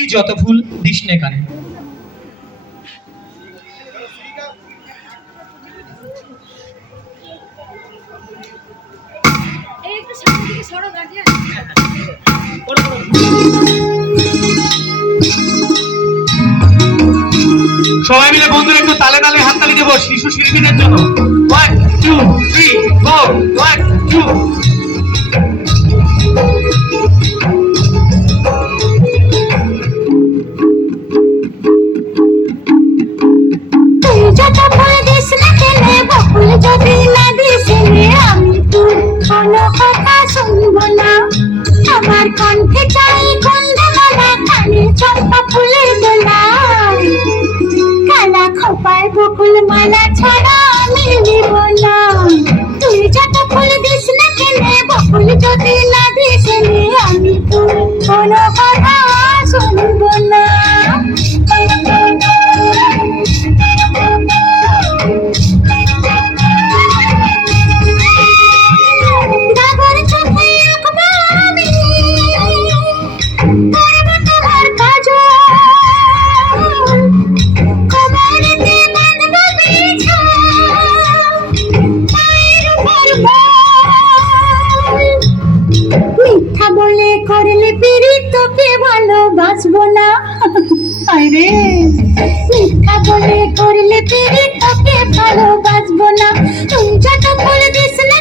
তুই যত ফুল দিস নে কানে। সবাই মিলে বন্ধুরা একটু তালে তালে হাততালি দেবো শিশু শিল্পীদের জন্য। 1 2 3 4 1 2। আমার কণ্ঠে চাই গন্ধমালা, কানে চম্পা ফুলের দোলা, কালা খোপায় বকুল মালা ছাড়া আমি নিব না। তুই যত ফুল দিস না কেনে, বকুল যদি না দিস নে, আমি তোর কোনো কথা শুনব না। মিথ্যা বলে করলে পিড়ি তোকে ভালোবাসবো না। আরে মিথ্যা বলে করলে পিড়ি তোকে ভালোবাসবো না। তুই যত ফুল দিস না